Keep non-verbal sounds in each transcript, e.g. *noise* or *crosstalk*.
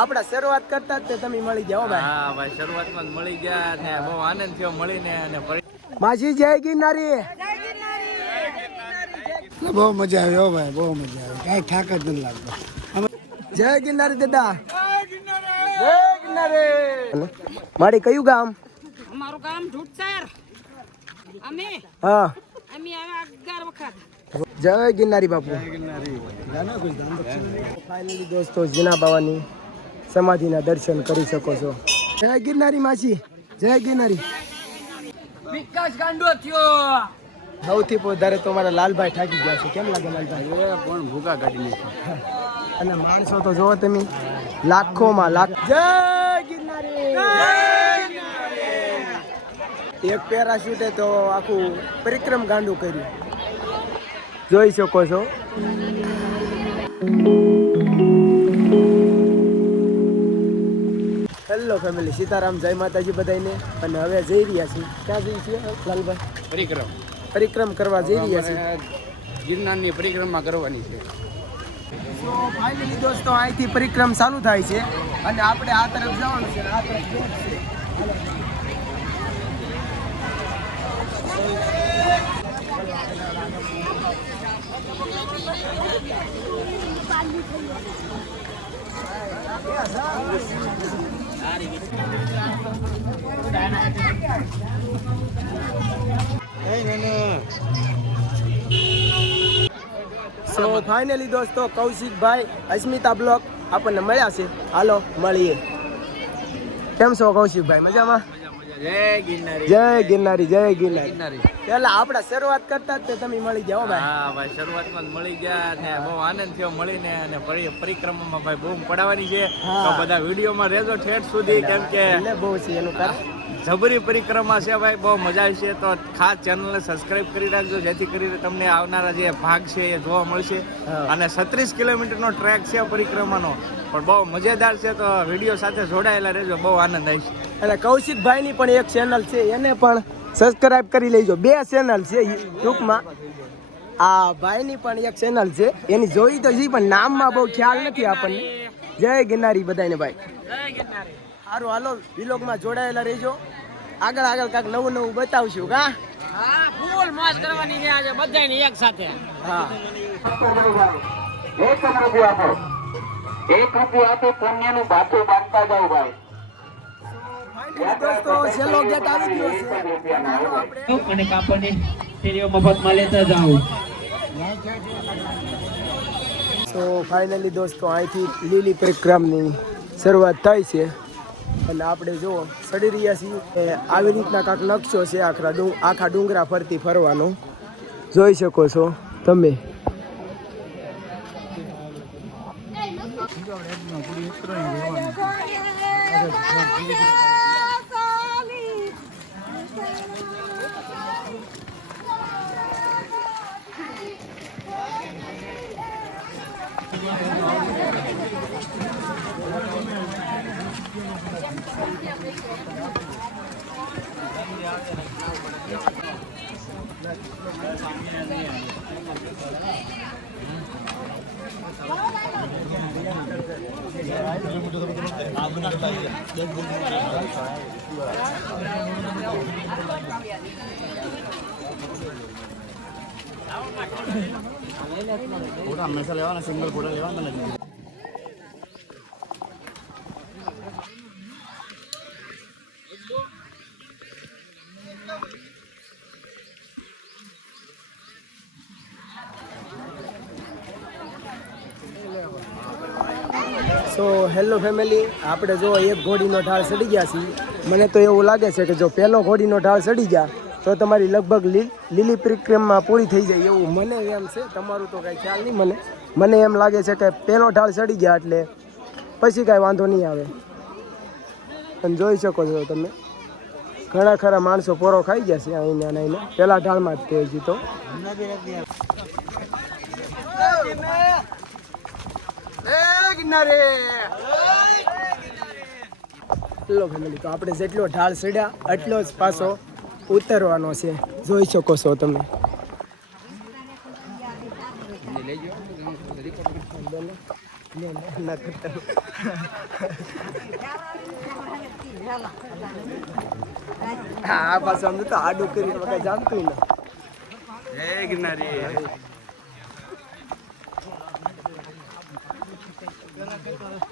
આપણે શરૂઆત કરતા જ તે તમે મળી જાઓ ભાઈ. હા ભાઈ શરૂઆતમાં જ મળી ગયા ને બહુ આનંદ થયો મળીને અને ફરી માસી જય ગિરનારી. બહુ મજા આવી હો ભાઈ બહુ મજા આવી. કાંઈ થાક જ નથી લાગતો. જય ગિરનારી દાદા. જય ગિરનારી. મારી કયું ગામ? અમારું ગામ ઢૂટસર અમે હા. અમે આવ્યા અગિયાર વખત. જય ગિરનારી બાપુ. ફાઇનલી દોસ્તો જીના બાવાની. સમાધિના દર્શન કરી શકો છો. જય ગિરનારી માસી જય ગિરનારી. વિકાસ ગાંડો થયો. સૌથી વધારે તો મારા લાલભાઈ થાકી ગયા છે. કેમ લાગે લાલભાઈ? પણ ભૂગા કાઢી અને માણસો તો જોવો તમે લાખોમાં લાખ. જય ગિરનારી! એક પેરાશૂટે તો આખું પરિક્રમ ગાંડું કર્યું. જોઈ શકો છો. હેલો ફેમિલી સીતારામ જય માતાજી બધાને અને હવે જઈ રહ્યા છીએ. ક્યાં જઈ છીએ લાલભાઈ? પરિક્રમ. પરિક્રમ કરવા જઈ રહ્યા છીએ. ગિરનારની પરિક્રમા કરવાની છે. ફાઇનલી દોસ્તો અહીંથી પરિક્રમ ચાલુ થાય છે. અને આપણે આ તરફ જવાનું છે. આ તરફ જવું છે. સો ફાઇનલી દોસ્તો, કૌશિકભાઈ, અસ્મિતા બ્લોક આપણને મળ્યા છે. હાલો, મળીએ. કેમ છો, કૌશિકભાઈ? મજામાં? જય ગિરનારી. જય ગિરનારી જય ગિરનારી. ગિરનારી. પેલા આપણે શરૂઆત કરતા જ તે તમે મળી જાઓ ભાઈ. હા ભાઈ શરૂઆતમાં મળી ગયા ને બહુ આનંદ થયો મળીને અને પરિક્રમામાં ભાઈ બૂમ પડાવવાની છે. તો બધા વિડીયોમાં રહેજો ઠેઠ સુધી કેમ કે બહુ છે એનું કારણ જબરી પરિક્રમા છે ભાઈ બહુ મજા આવશે તો ખાસ ચેનલને સબસ્ક્રાઇબ કરી રાખજો જેથી કરીને તમને આવનારા જે ભાગ છે એ જોવા મળશે. અને છત્રીસ કિલોમીટરનો ટ્રેક છે પરિક્રમાનો. પણ બહુ મજેદાર છે તો વીડિયો સાથે જોડાયેલા રહેજો બહુ આનંદ આવશે અને કૌશિકભાઈની પણ એક ચેનલ છે એને પણ સબસ્ક્રાઇબ કરી લેજો. બે ચેનલ છે ટૂંકમાં. આ ભાઈની પણ એક ચેનલ છે એની જોઈ તો જી પણ નામમાં બહુ ખ્યાલ નથી આપણને. જય ગિરનારી બધાને ભાઈ. સારું હાલો વિલોગમાં જોડાયેલા રહેજો. આગળ આગળ કાંઈક નવું નવું બતાવશું કા? હા ફૂલ મોજ કરવાની છે આજે બધાની એક સાથે. હા. એક રૂપિયો આપો. એક રૂપિયો આપો પુણ્યનું બાંધતા જાઓ ભાઈ. દોસ્તો છેલ્લો ગેટ આવી ગયો છે. અને કાપડની સીડીઓ મફતમાં લેતા જાઓ. તો ફાઇનલી દોસ્તો અહીંથી લીલી પરિક્રમની શરૂઆત થાય છે. અને આપણે જો ચડી રહ્યા છીએ એ આવી રીતના કાંક નકશો છે આખરા આખા ડુંગરા ફરતી ફરવાનો. જોઈ શકો છો તમે. पूरा हमेशा लेवा ना सिंगल पूरा लेवा ना સો હેલો ફેમિલી આપણે જો એક ઘોડીનો ઢાળ ચડી ગયા છીએ. મને તો એવું લાગે છે કે જો પહેલો ઘોડીનો ઢાળ ચડી ગયા, તો તમારી લગભગ લીલી પરિક્રમમાં પૂરી થઈ જાય એવું મને એમ છે. તમારું તો કાંઈ ખ્યાલ નહીં મને. મને એમ લાગે છે કે પહેલો ઢાળ ચડી ગયા એટલે પછી કાંઈ વાંધો નહીં આવે. અને જોઈ શકો છો તમે, ઘણા ખરા માણસો પોરો ખાઈ ગયા છે અહીંના અહીંને. પહેલા ઢાળમાં જ કહે છે તો. લો ફેમિલી તો આપણે જેટલો ઢાળ ચડ્યા એટલો જ પાછો ઉતરવાનો છે. જોઈ શકો છો તમે. હા આ પાછું અમને તો આડું કરી જાણતું ને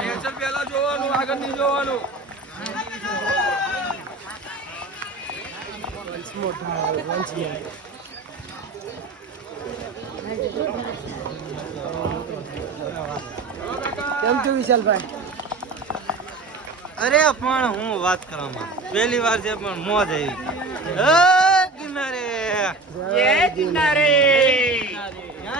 નેચર પહેલા જોવાનું આગળ નહીં જોવાનું Once more, once more. કેમ છો વિશાલભાઈ અરે પણ હું વાત કરવામાં પહેલી વાર છે પણ મોજ આવી કિનારે જય ગિરનારી.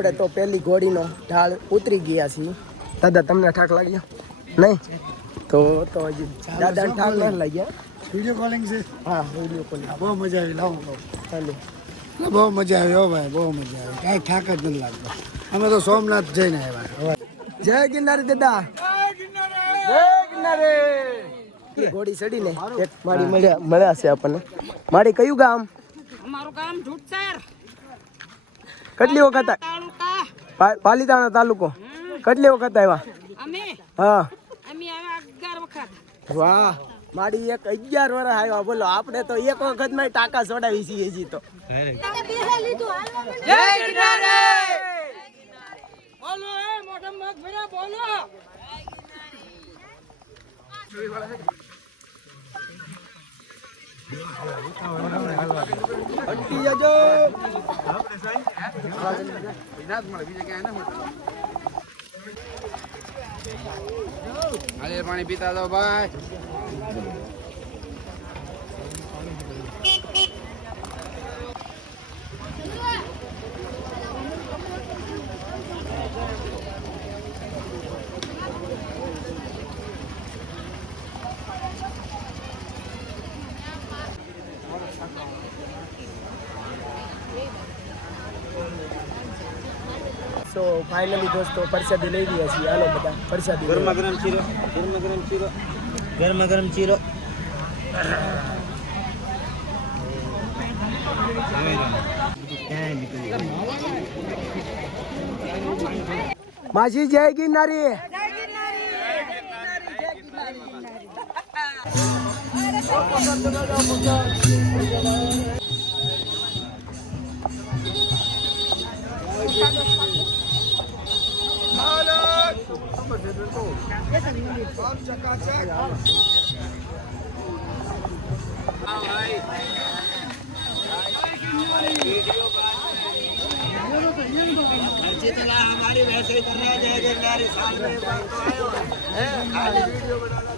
આપણે તો પહેલી ઘોડીનો ઢાળ ઉતરી ગયા છીએ. દાદા તમને ઠાક લાગ્યો? નહીં? તો તો હજી દાદાને ઠાક ન લાગ્યા? વીડિયો કોલિંગ છે. હા વીડિયો કોલિંગ બહુ મજા આવી લાવો. ચાલો બહુ મજા આવી હો ભાઈ બહુ મજા આવી. કાંઈ ઠાક જ નથી લાગતો. અમે તો સોમનાથ જઈને આવ્યા જય ગિરનારી દાદા. જય ગિરનારી! ઘોડી ચડીને એક માડી મળ્યા મળ્યા છે આપણને. માડી કયું ગામ? અમારું ગામ ઝૂઠસર કેટલી વખત આ- પાલીતાણા તાલુકો? કેટલી વખત આવ્યા? હા. વાહ. મારી એક અગિયાર વર્ષ આવ્યા. બોલો આપણે તો એક વખતમાં ટાંકા સોડાવી છીએ જી તો. જય ગિરનારી! બોલો એ મોઢમ મગ ભર્યા બોલો અટકી જજો પાણી પીતા દો ભાઈ. સો ફાઇનલી દોસ્તો પ્રસાદી લઈ રહ્યા છીએ. હાલો બધા પરસાદી ગરમા ગરમ ચીરો ગરમા ગરમ ચીરો ગરમા ગરમ ચીરો. માસી જય ગિરનારી. हमारी वैसे ही कर रहा है जय जय साल में एक बार तो आयो है वीडियो बनाना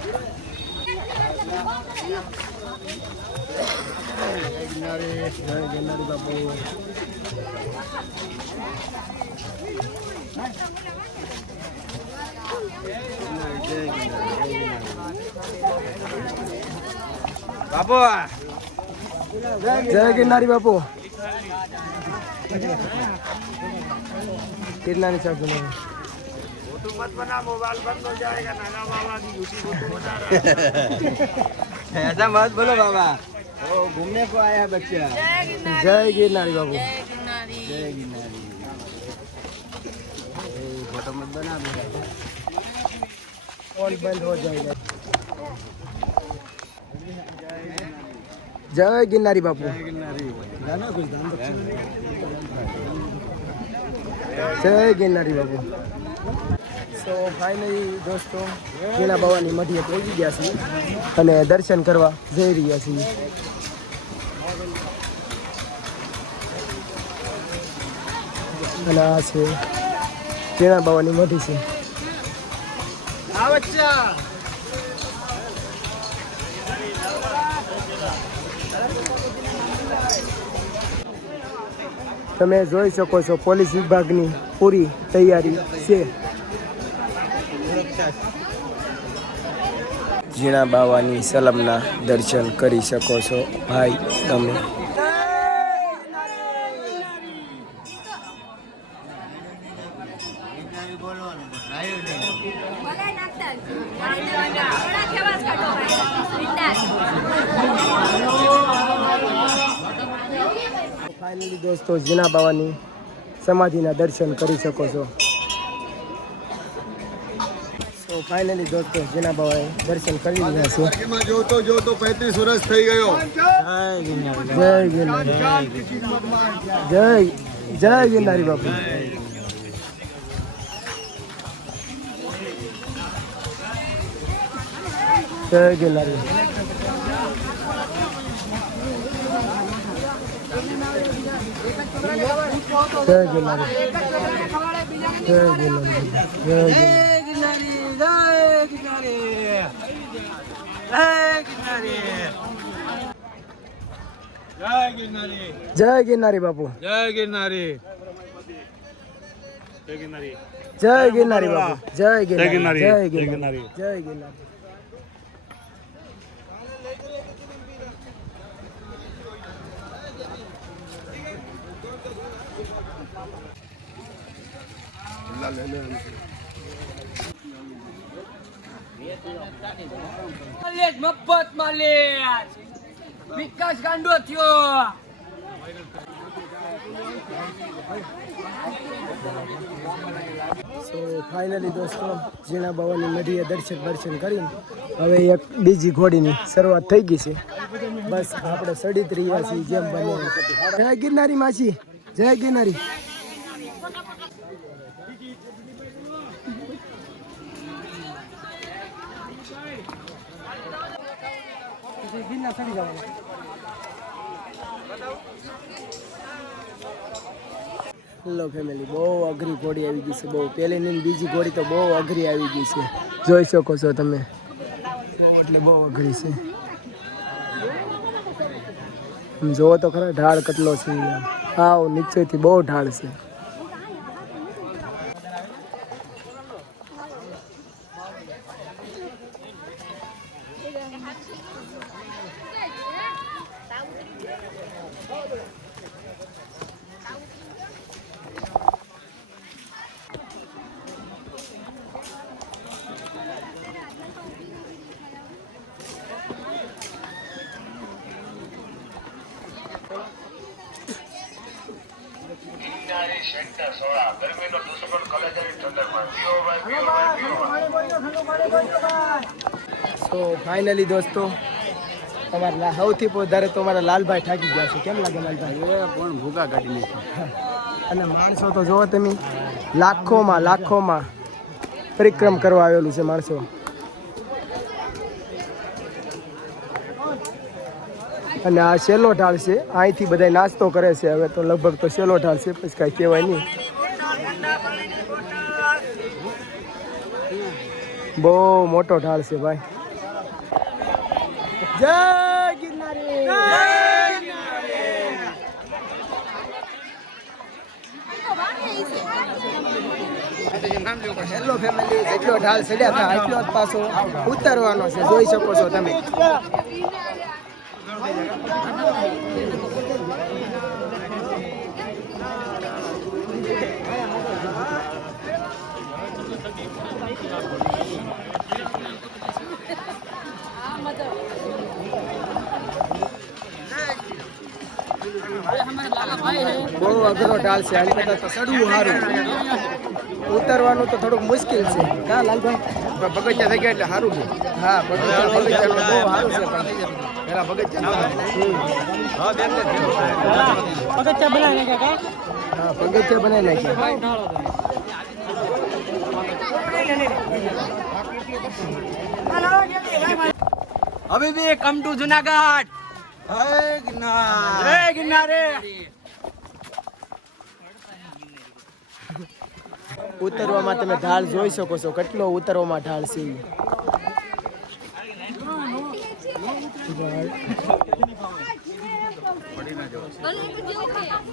નરેશ જય ગેનારી બાપુ. બાપુ જય ગિરનારી બાપુ. ગિરનારી ચાપ *laughs* મત બોલો બાબા. घूमने को आया बच्चा। जय गिरनारी। बाबू। जय गिरनारी। फ़ोटो मत बना फ़ोन बंद हो जाएगा। जय गिरनारी बापू जय गिरनारी। बापू સો ફાઇનલી દોસ્તો ગીણા બાવાની મઢીએ પહોંચી ગયા છીએ અને દર્શન કરવા જઈ રહ્યા છીએ. અને આ છે કેણા બાવાની મઢી છે. તમે જોઈ શકો છો, પોલીસ વિભાગની પૂરી તૈયારી છે. ઝીણા બાવાની સલમના દર્શન કરી શકો છો. ભાઈ, તમે ફાઇનલી દોસ્તો જીના બાવાની સમાધિના દર્શન કરી શકો છો. સો ફાઇનલી દોસ્તો જીના બાવાએ દર્શન કરી લીધા છે. જોતો જોતો પેત્રીસ વર્ષ થઈ ગયો. જય ગિરનારી. જય જય ગિરનારી બાપુ. જય ગિરનારી. જય ગિરનારી જય ગિરનારી જય ગિરનારી જય ગિરનારી જય ગિરનારી. જય ગિરનારી બાપુ. જય ગિરનારી. જય ગિરનારી. જય ગિરનારી. મફત વિકાસ ગાંડો થયો સો દોસ્તો, ઝીણા બાવાની નદીએ દર્શન દર્શન કરીને હવે એક બીજી ઘોડીની શરૂઆત થઈ ગઈ છે. બસ, આપણે સડી રહ્યા છીએ, જેમ બને જય ગિરનારી માસી, જય ગિરનારી. ગિરનાર ચડી જવાનું. હેલો ફેમિલી બહુ અઘરી ઘોડી આવી ગઈ છે. બહુ પહેલી ની બીજી ઘોડી તો બહુ અઘરી આવી ગઈ છે. જોઈ શકો છો તમે. એટલે બહુ અઘરી છે. જોવો તો ખરા ઢાળ કેટલો છે. આવ, નીચેથી બહુ ઢાળ છે. સો ફાઇનલી દોસ્તો તમારા સૌથી વધારે તો અમારા લાલભાઈ થાકી ગયા છે. કેમ લાગે લાલભાઈ? પણ ભૂગા કાઢી નાખ્યા. અને માણસો તો જોવો તમે લાખોમાં લાખોમાં પરિક્રમ કરવા આવેલું છે માણસો. અને આ શેલો ઢાળ છે. અહીંથી બધા નાસ્તો કરે છે હવે તો લગભગ તો સેલો ઢાળ છે પછી કાંઈ કહેવાય નહીં. બહુ મોટો ઢાળ છે ભાઈ. જય ગિરનારી! હેલો ફેમિલી જેટલો ઢાલ ચડ્યા હતા એટલો જ પાછો ઉતારવાનો છે. જોઈ શકો છો તમે. બહુ અઘરો ઢાલ છે. આની કરતાં ચડવું સારું. ઉતરવાનું તો થોડુંક મુશ્કેલ છે. ના લાલભાઈ? પગથિયા થઈ ગયા એટલે સારું છે. હા પગથિયા બગીચા બહુ સારું છે પણ. પેલા પગથિયા બનાવી નાખ્યા હબીબી કમ ટુ જુનાગઢ. જય ગિરનાર. રે ઉતરવામાં તમે ઢાળ જોઈ શકો છો. કેટલો ઉતરવામાં ઢાળ છે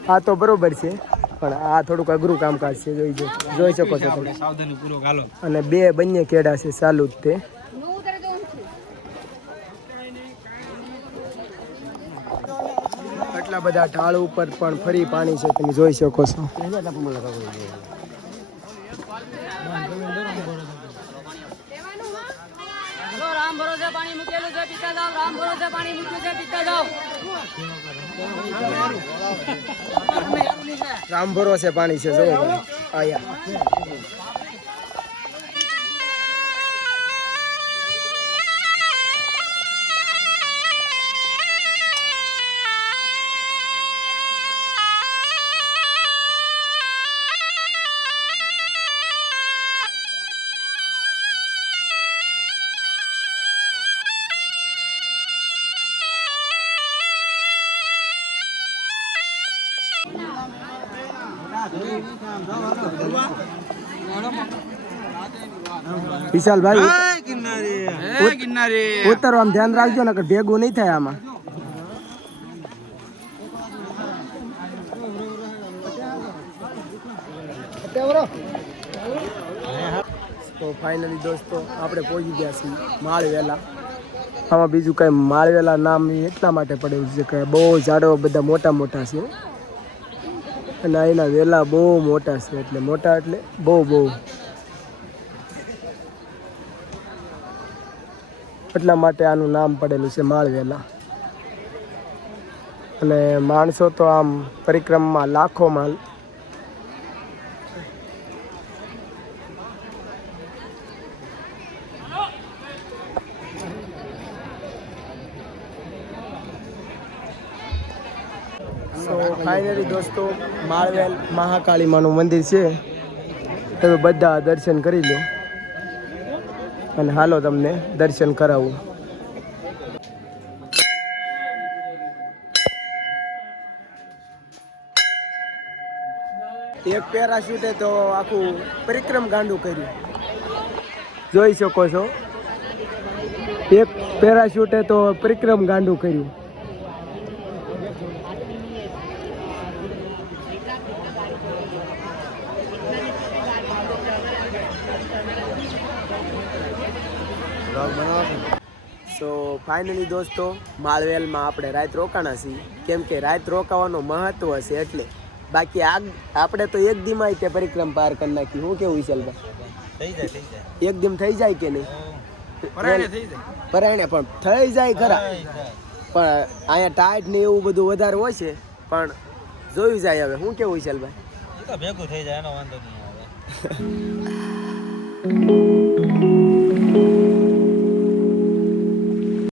આ તો બરોબર છે, પણ આ થોડુંક અઘરું કામકાજ છે, જોઈ જોઈ શકો છો તમે. અને બે બંને કેડા છે ચાલુ જ તે. આટલા બધા ઢાળ ઉપર પણ ફરી પાણી છે, તમે જોઈ શકો છો જો રામ ભરોસે પાણી મૂકેલું છે પીતા જાવ રામ ભરોસે પાણી મૂક્યું છે પીતા જાવ રામ ભરોસે પાણી છે, જો. આયા. વિશાલભાઈ ઉતરવામાં ધ્યાન રાખજો ને ભેગું નહીં થાય આમાં. તો ફાઇનલી દોસ્તો આપણે પહોંચી ગયા છીએ માળવેલા. આમાં બીજું કાંઈ માળવેલા નામ એટલા માટે પડ્યું છે કે બહુ ઝાડો બધા મોટા મોટા છે. અને એના વેલા બહુ મોટા છે એટલે મોટા એટલે બહુ બહુ. એટલા માટે આનું નામ પડેલું છે માળવેલા અને માણસો તો આમ પરિક્રમામાં લાખોમાં સો ફાઇનલી દોસ્તો, માળવેલ મહાકાળી માનું મંદિર છે. તમે બધા દર્શન કરી લો. અને હાલો તમને દર્શન કરાવું. એક પેરાશૂટે તો આખું પરિક્રમ ગાંડું કર્યું. જોઈ શકો છો. એક પેરાશૂટે તો પરિક્રમ ગાંડું કર્યું. સો ફાઇનલી દોસ્તો માળવેલમાં આપણે રાત રોકાણા છીએ. કેમ કે રાત રોકાવાનું મહત્વ છે એટલે. બાકી આ આપણે તો એક દીમાં તે પરિક્રમ પાર કરી નાખી. હું કેવું વિશાલભાઈ એક દીમ થઈ જાય કે નહીં? પરાયણે થઈ જાય. પરાયણે પણ થઈ જાય ખરા. પણ અહીંયા ટાઈટ ને એવું બધું વધારે હોય છે. પણ જોયું જાય હવે. હું કેવું વિશાલભાઈ ભેગું થઈ જાય એનો વાંધો નહીં આવે. *laughs* Thank you.